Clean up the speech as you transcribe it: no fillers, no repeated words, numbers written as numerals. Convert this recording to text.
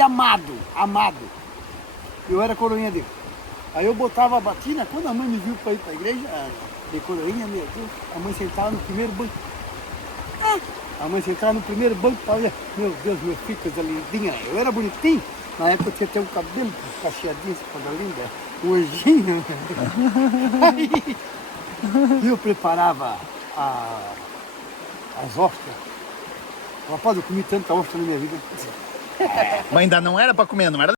amado, amado. Eu era coroinha dele. Aí eu botava a batina, quando a mãe me viu para ir para a igreja, de coroinha, meu Deus, a mãe sentava no primeiro banco. A mãe sentava no primeiro banco, olha, meu Deus, meu filho, coisa lindinha. Eu era bonitinho, na época eu tinha até um cabelo cacheadinho, coisa linda, um anjinho. Aí eu preparava as ostras. Rapaz, eu comi tanta ostra na minha vida. Mas ainda não era para comer, não era?